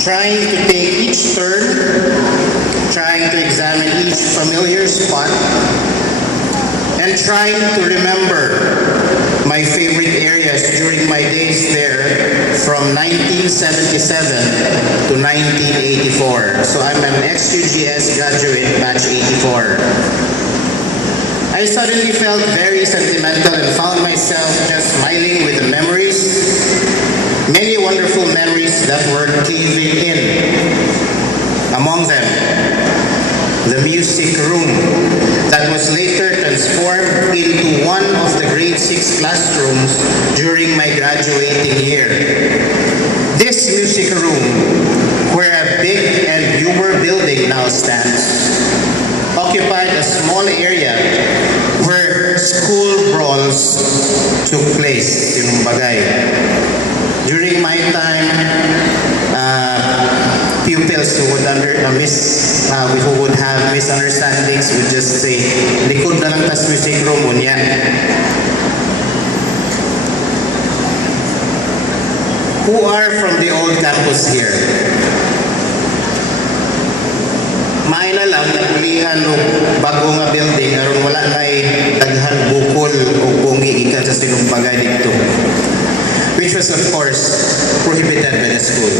trying to take each turn, trying to examine each familiar spot, and trying to remember my favorite areas during my days there from 1977 to 1984. So I'm an ex-UGS graduate, batch 84. I suddenly felt very sentimental and found myself just smiling with the memories, many wonderful memories that were caving in. Among them, the music room that was later transformed into one of the grade 6 classrooms during my graduating year. This music room, where a big and newer building now stands, occupied a small area where school brawls took place, yung bagay. During my time, pupils who would who would have misunderstandings would just say, likod na lang tas music room, unya. Who are from the old campus here? Maay na lang, nagulihan o bago nga building, aron wala na'y daghan bukol o bungi ikan sa sinumpagay dito. Which was of course prohibited by the school.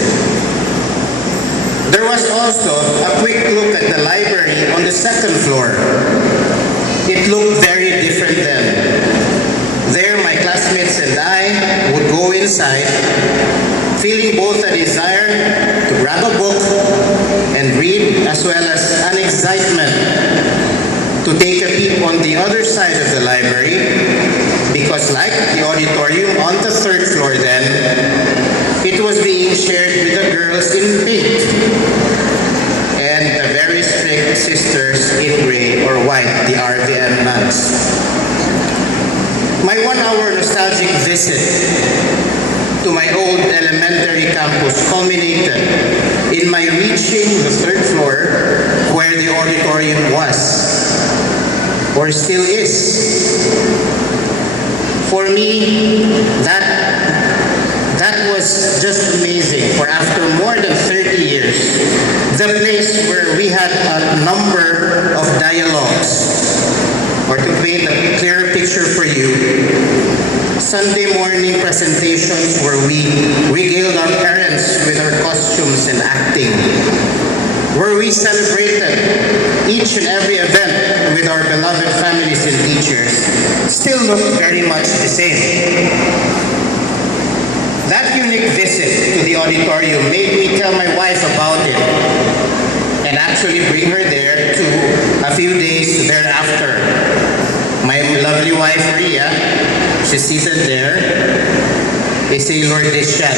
There was also a quick look at the library on the second floor. It looked very different then. There, my classmates and I would go inside, feeling both a desire to grab a book and read, as well as an excitement to take a peek on the other side of the library, because like the auditorium on the third floor then, it was being shared with the girls in pink and the very strict sisters in gray or white, the RVM nuns. My 1-hour nostalgic visit to my old elementary campus culminated in my reaching the third floor where the auditorium was, or still is. For me, that was just amazing. For after more than 30 years, the place where we had a number of dialogues, or to paint a clearer picture for you, Sunday morning presentations where we regaled our parents with our costumes and acting, where we celebrated each and every event with our beloved families and teachers, still look very much the same. That unique visit to the auditorium made me tell my wife about it and actually bring her there too a few days thereafter. My lovely wife, Ria, she's seated there, is a Lordesian.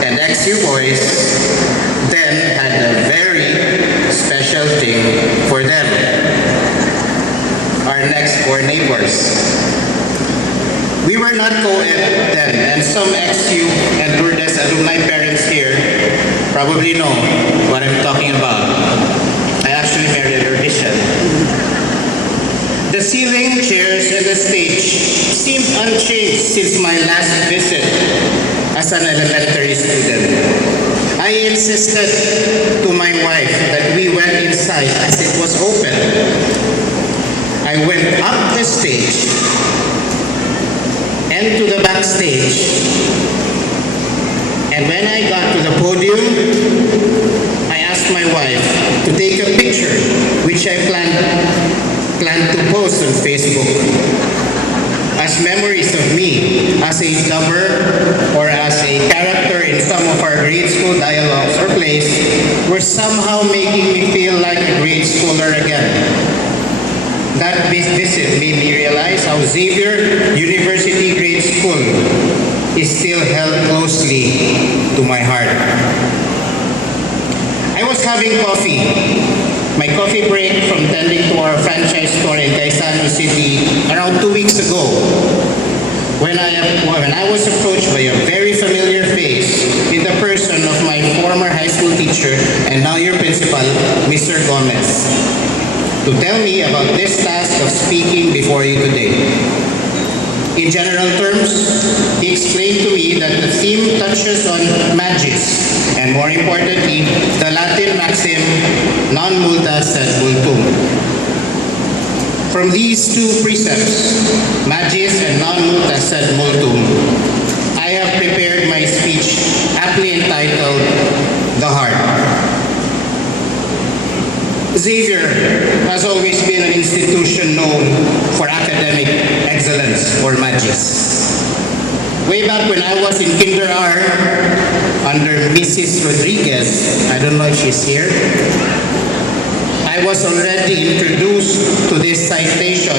And ex-U boys then had a very special thing for them. Our next door neighbors. We were not co-ed then, and some ex-U and Lourdes alumni parents here probably know what I'm talking about. I actually married a Lordesian. The ceiling, chairs, and the stage seemed unchanged since my last visit as an elementary student. I insisted to my wife that we went inside as it was open. I went up the stage and to the backstage. And when I got to the podium, I asked my wife to take a picture, which I planned to post on Facebook as memories of me as a dubber or as a character in some of our grade school dialogues or plays were somehow making me feel like a grade schooler again. That visit made me realize how Xavier University Grade School is still held closely to my heart. I was having coffee, my coffee break from tending to our franchise store in Quezon City around 2 weeks ago, when I was approached by a very familiar face in the person of my former high school teacher and now your principal, Mr. Gomez, to tell me about this task of speaking before you today. In general terms, he explained to me that the theme touches on magis, and more importantly, the Latin maxim, non multa sed multum. From these two precepts, magis and non multa sed multum, I have prepared my speech aptly entitled The Heart. Xavier has always been an institution known for academic excellence, or magis. Way back when I was in Kinder R, under Mrs. Rodriguez, I don't know if she's here, I was already introduced to this citation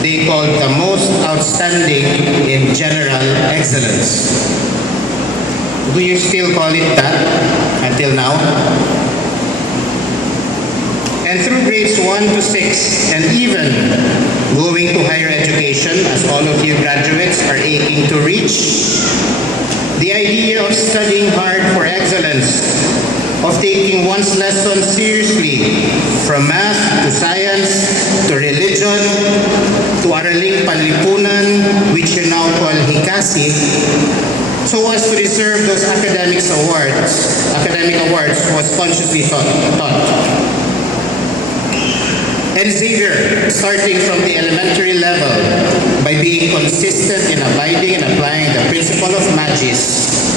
they called the most outstanding in general excellence. Do you still call it that until now? And through grades 1 to 6, and even going to higher education, as all of you graduates are aching to reach, the idea of studying hard for excellence, of taking one's lesson seriously, from math to science to religion to Araling Panlipunan, which you now call Hikasi, so as to deserve those academic awards was consciously taught. And Xavier, starting from the elementary level, by being consistent in abiding and applying the principle of magis,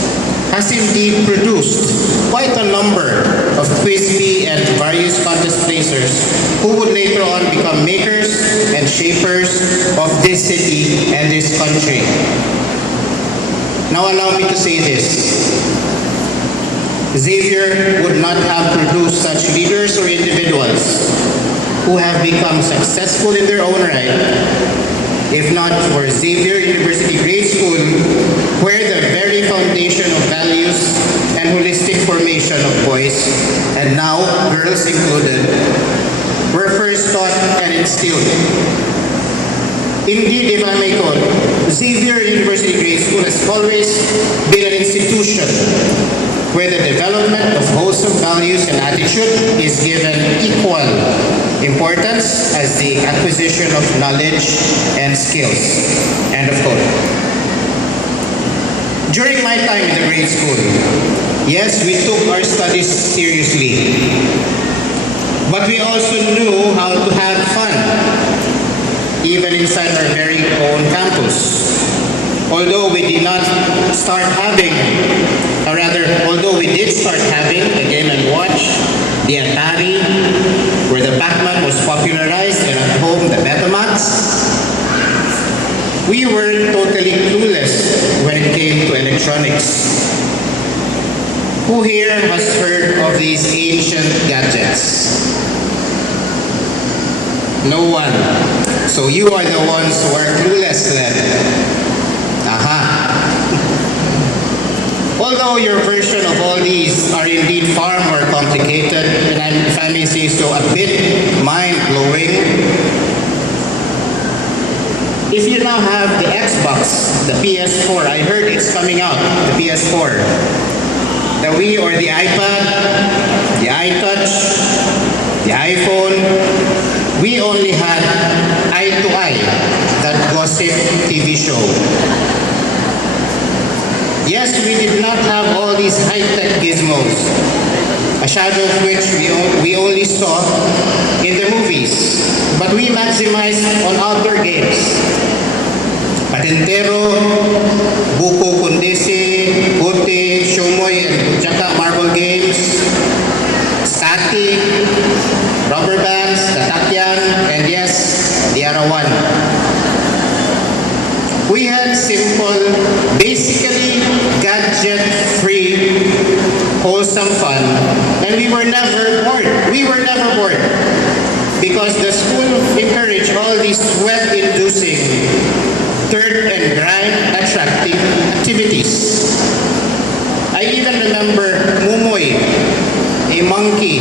has indeed produced quite a number of Quizbee and various contest placers who would later on become makers and shapers of this city and this country. Now allow me to say this. Xavier would not have produced such leaders or individuals who have become successful in their own right, if not for Xavier University Grade School, where the very foundation of values and holistic formation of boys, and now girls included, were first taught and instilled. Indeed, if I may quote, Xavier University Grade School has always been an institution where the development of wholesome values and attitude is given equal importance as the acquisition of knowledge and skills. End of quote. During my time in the grade school, yes, we took our studies seriously, but we also knew how to have fun, even inside our very own campus. Although we did not start having, or rather, although we did start having a Game & Watch, the Atari, where the Pac-Man was popularized, and at home, the Betamax, we were totally clueless when it came to electronics. Who here has heard of these ancient gadgets? No one. So you are the ones who are clueless then. Aha. Although your version of all these are indeed far more complicated, and if I may say so, a bit mind-blowing, if you now have the Xbox, the PS4, I heard it's coming out, the PS4, the Wii or the iPad, the iTouch, the iPhone, we only had Eye to Eye, that gossip TV show. Yes, we did not have all these high-tech gizmos, a shadow of which we only saw in the movies. But we maximized on outdoor games. Patintero, Buko Kundese, Kote, Shomoy, and Jaka marble games, static, rubber bands, the Takyan, and yes, the Arawan. We had simple, basically gadget-free, wholesome fun, and we were never bored. We were never bored because the school encouraged all these sweat-inducing, dirt and grime attracting activities. I even remember Mumoy, a monkey.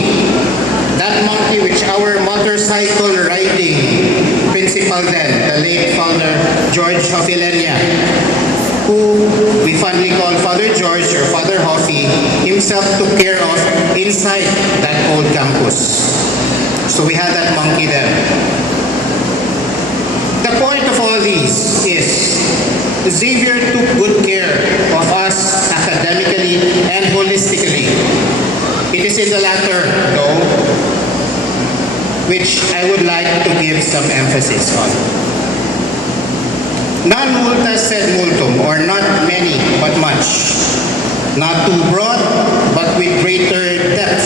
That monkey which our motorcycle riding principal then, the late Father George Hofilenia, who we fondly call Father George or Father Hoffy, himself took care of inside that old campus. So we had that monkey there. The point of all all these is Xavier took good care of us academically and holistically. It is in the latter, though, which I would like to give some emphasis on. Non multa sed multum, or not many but much. Not too broad, but with greater depth.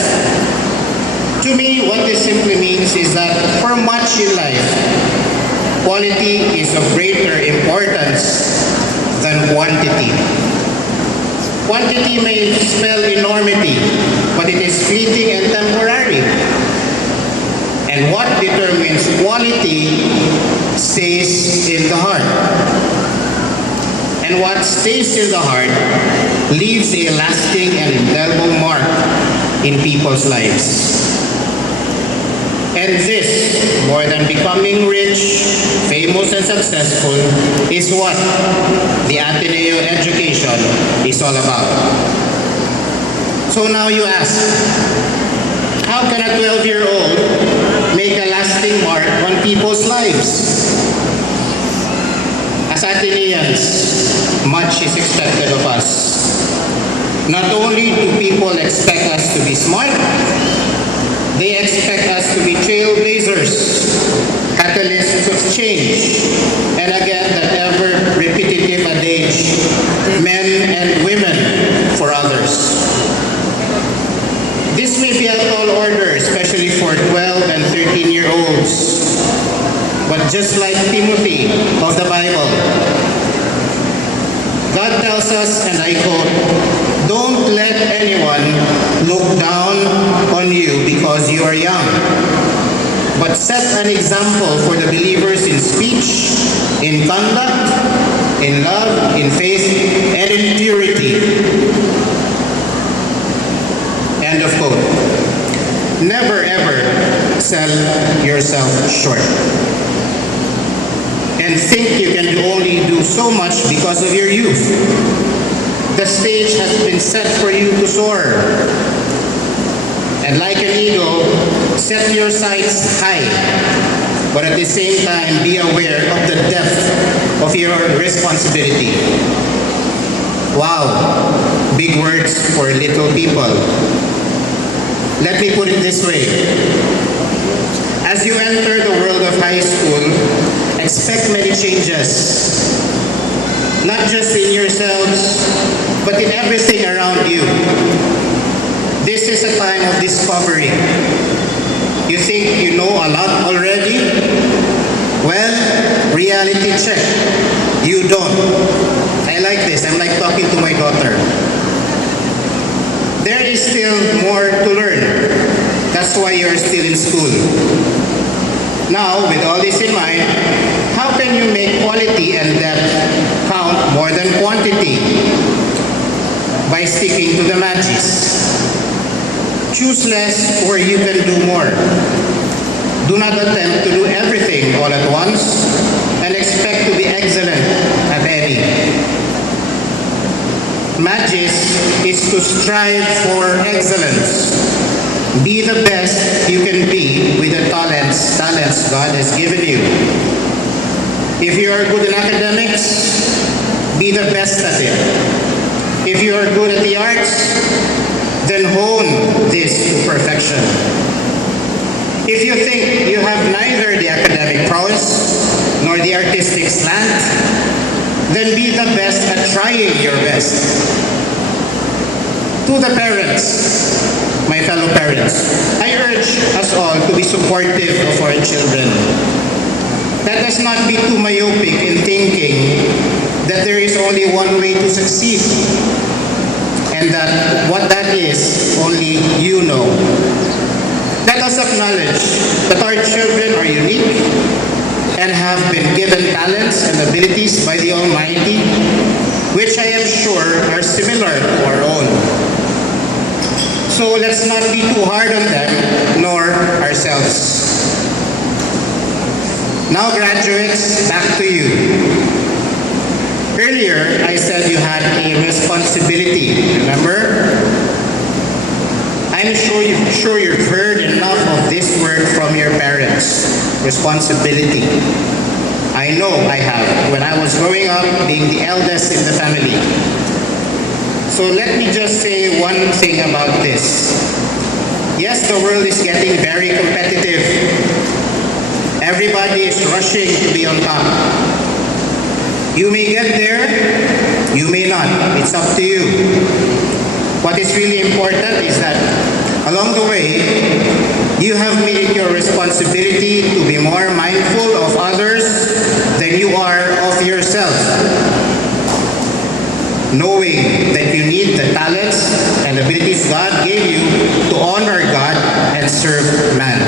To me, what this simply means is that for much in life, quality is of greater importance than quantity. Quantity may spell enormity, but it is fleeting and temporary. And what determines quality stays in the heart. And what stays in the heart leaves a lasting and indelible mark in people's lives. And this, more than becoming rich, famous, and successful, is what the Ateneo education is all about. So now you ask, how can a 12-year-old make a lasting mark on people's lives? As Ateneans, much is expected of us. Not only do people expect us to be smart, they expect us to be trailblazers, catalysts of change, and again that ever repetitive adage, men and women for others. This may be a tall order, especially for 12 and 13-year-olds. But just like Timothy of the Bible, God tells us, and I quote, "Don't let anyone look down on you because you are young, but set an example for the believers in speech, in conduct, in love, in faith, and in purity." End of quote. Never ever sell yourself short. And think you can only do so much because of your youth. The stage has been set for you to soar. And like an eagle, set your sights high, but at the same time be aware of the depth of your responsibility. Wow, big words for little people. Let me put it this way. As you enter the world of high school, expect many changes. Not just in yourselves, but in everything around you. This is a time of discovery. You think you know a lot already? Well, reality check. You don't. I like this. I'm like talking to my daughter. There is still more to learn. That's why you're still in school. Now, with all this in mind, how can you make quality and depth count more than quantity? By sticking to the magis. Choose less where you can do more. Do not attempt to do everything all at once and expect to be excellent at any. Magis is to strive for excellence. Be the best you can be with the talents God has given you. If you are good in academics, be the best at it. If you are good at the arts, then hone this to perfection. If you think you have neither the academic prowess nor the artistic slant, then be the best at trying your best. To the parents, my fellow parents, I urge us all to be supportive of our children. Let us not be too myopic in thinking that there is only one way to succeed, and that what that is, only you know. Let us acknowledge that our children are unique and have been given talents and abilities by the Almighty, which I am sure are similar to our own. So let's not be too hard on them, nor ourselves. Now, graduates, back to you. Earlier, I said you had a responsibility, remember? I'm sure you've heard enough of this word from your parents. Responsibility. I I know I have when I was growing up being the eldest in the family. So let me just say one thing about this. Yes, the world is getting very competitive. Everybody is rushing to be on top. You may get there, you may not. It's up to you. What is really important is that along the way, you have made it your responsibility to be more mindful of others than you are of yourself. Knowing that you need the talents and abilities God gave you to honor God and serve man.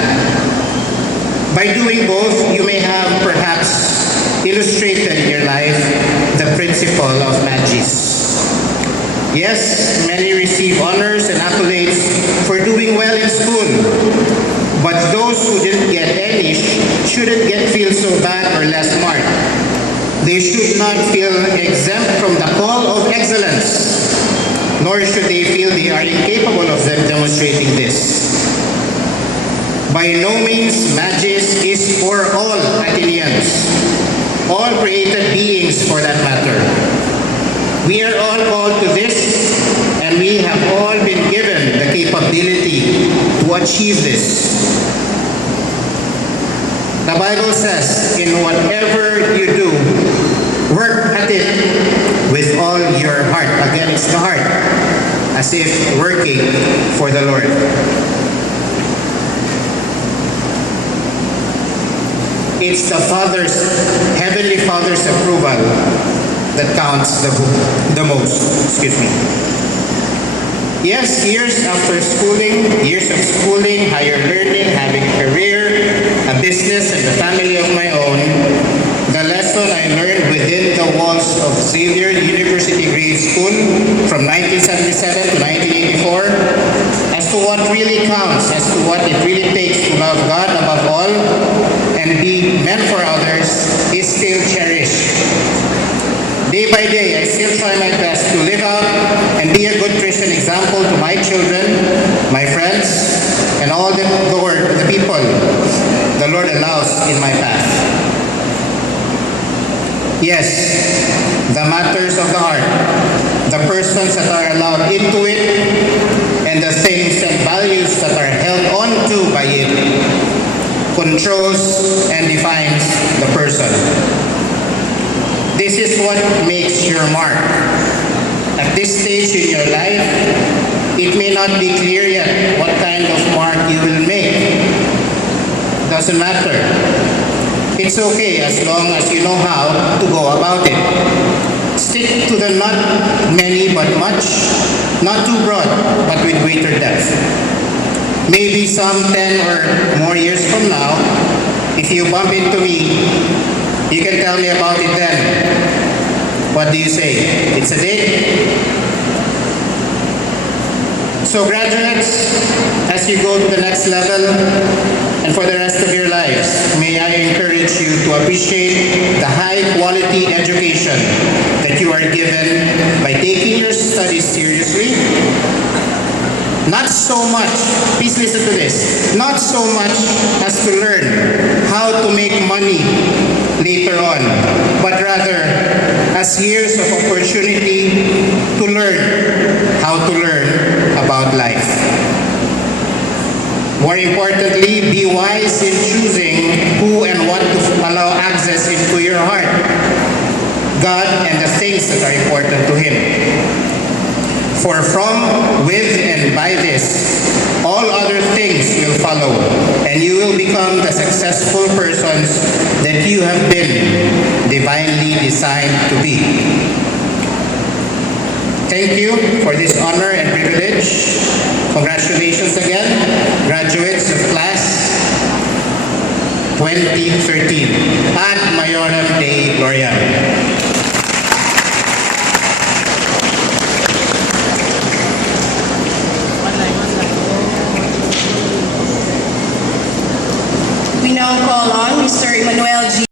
By doing both, you may have perhaps illustrated in your life the principle of magis. Yes, many receive honors and accolades for doing well in school, but those who didn't get any shouldn't feel so bad or less smart. They should not feel exempt from the call of excellence, nor should they feel they are incapable of demonstrating this. By no means magis is for all Athenians, all created beings for that matter. We are all called to this, and we have all been given the capability to achieve this. The Bible says, in whatever you do, work at it with all your heart. Again, it's the heart, as if working for the Lord. It's the Heavenly Father's approval that counts the most. Excuse me. Yes, years of schooling, higher learning, having a career, a business, and a family of my own, the lesson I learned within the walls of Xavier University Grade School from 1977 to 1984 as to what really counts, as to what it really takes to love God above all and be meant for others is still cherished. Day by day, I still try my best to live out and be a good Christian example to my children, my friends, and all the people the Lord allows in my path. Yes, the matters of the heart, the persons that are allowed into it, and the things and values that are held onto by it, controls and defines the person. This is what makes your mark. At this stage in your life, it may not be clear yet what kind of mark you will make. Doesn't matter. It's okay as long as you know how to go about it. Stick to the not many but much, not too broad, but with greater depth. Maybe some 10 or more years from now, if you bump into me, you can tell me about it then. What do you say? It's a date? So graduates, as you go to the next level and for the rest of your lives, may I encourage you to appreciate the high quality education that you are given by taking your studies seriously. Not so much, please listen to this, not so much as to learn how to make money later on, but rather as years of opportunity to learn how to learn about life. More importantly, be wise in choosing who and what to allow access into your heart. God and the things that are important to Him. For from, with, and by this, all other things will follow, and you will become the successful persons that you have been divinely designed to be. Thank you for this honor and privilege. Congratulations again, graduates of class 2013 ad Maiorem Dei Gloriam.